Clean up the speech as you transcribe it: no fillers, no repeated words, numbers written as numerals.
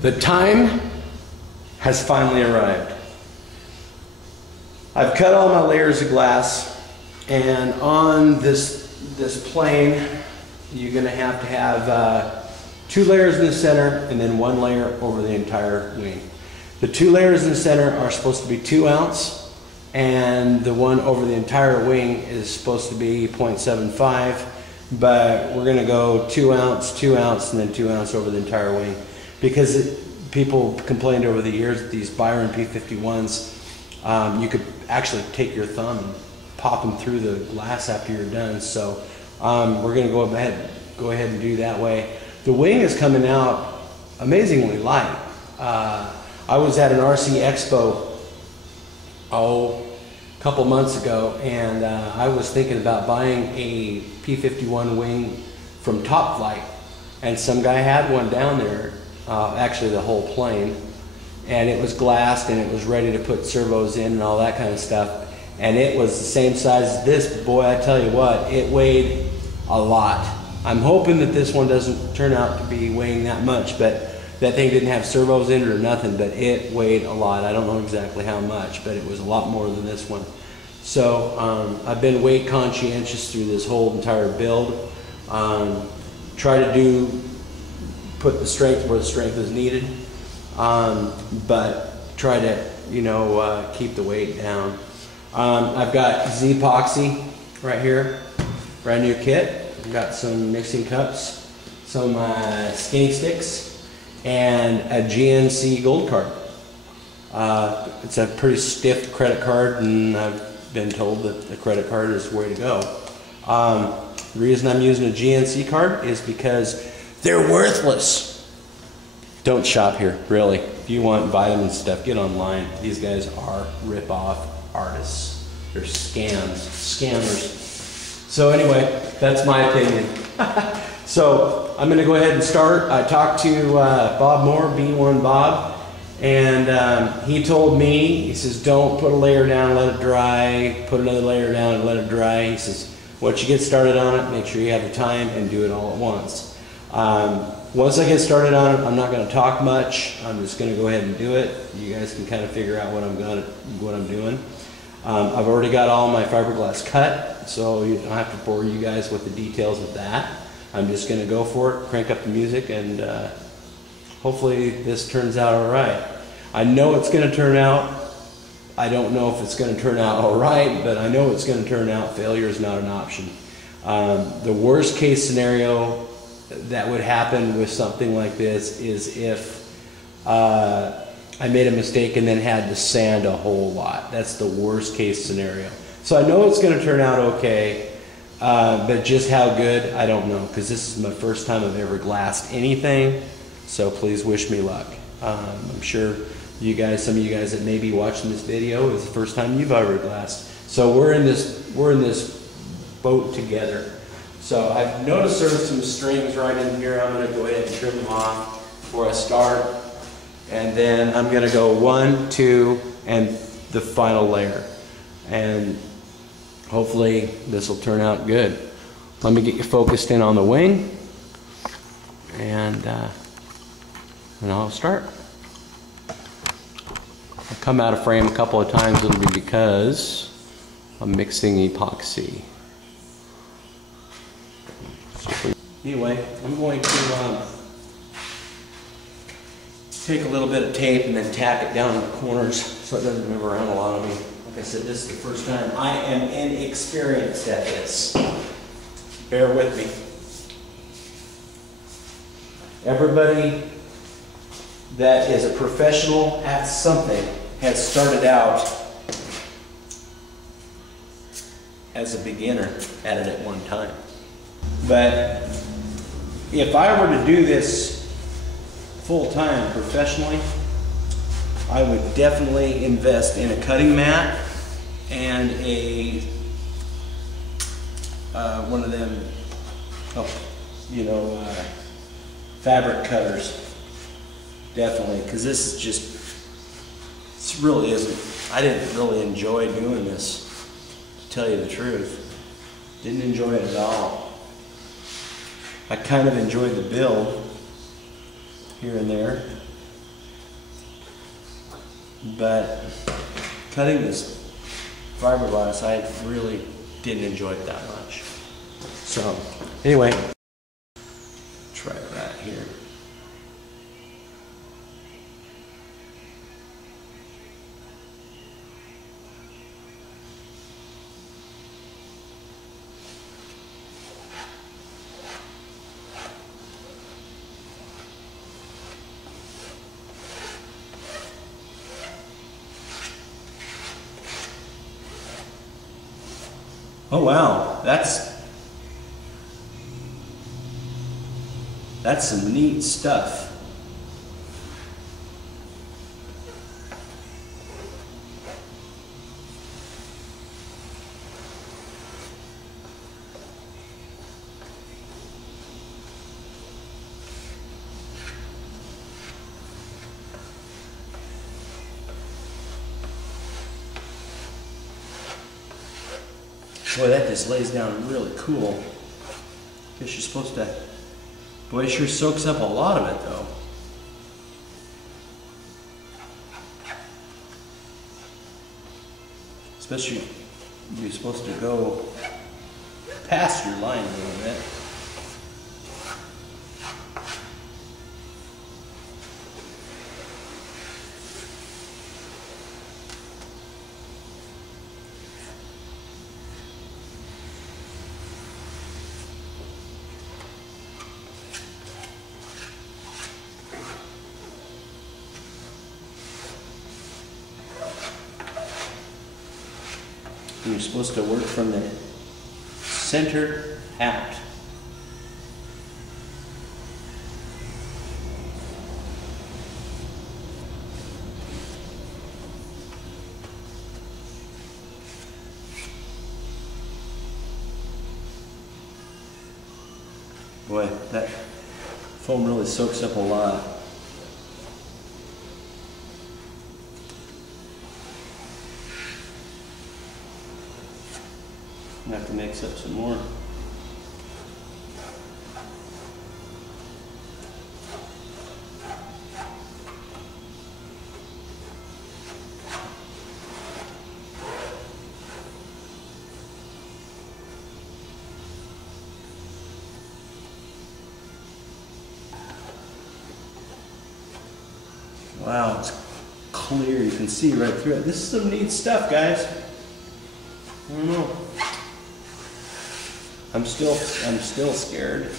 The time has finally arrived. I've cut all my layers of glass, and on this plane, you're going to have 2 layers in the center and then 1 layer over the entire wing. The 2 layers in the center are supposed to be 2 ounce, and the one over the entire wing is supposed to be 0.75, but we're going to go 2 ounce, 2 ounce, and then 2 ounce over the entire wing, because people complained over the years that these Byron P51s, you could actually take your thumb and pop them through the glass after you're done. So we're going to go ahead and do that way. The wing is coming out amazingly light. I was at an RC Expo a couple months ago, and I was thinking about buying a P51 wing from Top Flight, and some guy had one down there, actually the whole plane, and it was glassed and it was ready to put servos in and all that kind of stuff, and it was the same size as this. Boy, I tell you what, it weighed a lot. I'm hoping that this one doesn't turn out to be weighing that much, but that thing didn't have servos in it or nothing, but it weighed a lot. I don't know exactly how much, but it was a lot more than this one. So I've been weight conscientious through this whole entire build. Try to put the strength where the strength is needed, but try to, keep the weight down. I've got Z-epoxy right here, brand new kit. I've got some mixing cups, some skinny sticks, and a GNC gold card. It's a pretty stiff credit card, and I've been told that the credit card is the way to go. The reason I'm using a GNC card is because they're worthless. Don't shop here, really. If you want vitamin stuff, get online. These guys are rip-off artists. They're scammers. So anyway, that's my opinion. So I'm going to go ahead and start. I talked to Bob Moore, B1 Bob, and he told me, he says, don't put a layer down and let it dry, put another layer down and let it dry. He says, once you get started on it, make sure you have the time and do it all at once. Once I get started on it, I'm not going to talk much. I'm just going to go ahead and do it. You guys can kind of figure out what I'm doing. I've already got all my fiberglass cut, so you don't have to bore you guys with the details of that. I'm just going to go for it, crank up the music, and hopefully this turns out all right. I know it's going to turn out. I don't know if it's going to turn out all right, but I know it's going to turn out. Failure is not an option. The worst case scenario that would happen with something like this is if I made a mistake and then had to sand a whole lot. That's the worst case scenario. So I know it's going to turn out okay, but just how good, I don't know, because this is my first time I've ever glassed anything, so please wish me luck. I'm sure you guys, some of you guys that may be watching this video, it's the first time you've ever glassed. So we're in this boat together. So I've noticed there's some strings right in here. I'm going to go ahead and trim them off before I start. And then I'm going to go 1, 2, and the final layer. And hopefully this will turn out good. Let me get you focused in on the wing, and I'll start. I'll come out of frame a couple of times. It'll be because I'm mixing epoxy. Anyway, I'm going to take a little bit of tape and then tack it down in the corners so it doesn't move around a lot on me. Like I said, this is the first time I am inexperienced at this. Bear with me. Everybody that is a professional at something has started out as a beginner at it at one time. But if I were to do this full-time professionally, I would definitely invest in a cutting mat and a one of them fabric cutters. Definitely, because this is this really isn't, I didn't really enjoy doing this, to tell you the truth. Didn't enjoy it at all. I kind of enjoyed the build here and there, but cutting this fiberglass, I really didn't enjoy it that much. So anyway, try that here. Oh wow, that's some neat stuff. Boy, that just lays down really cool. Guess you're supposed to, boy, it sure soaks up a lot of it though. Especially, you're supposed to go past your line a little bit. And you're supposed to work from the center out. Boy, that foam really soaks up a lot. I'm gonna have to mix up some more. Wow, it's clear. You can see right through it. This is some neat stuff, guys. I don't know. I'm still scared.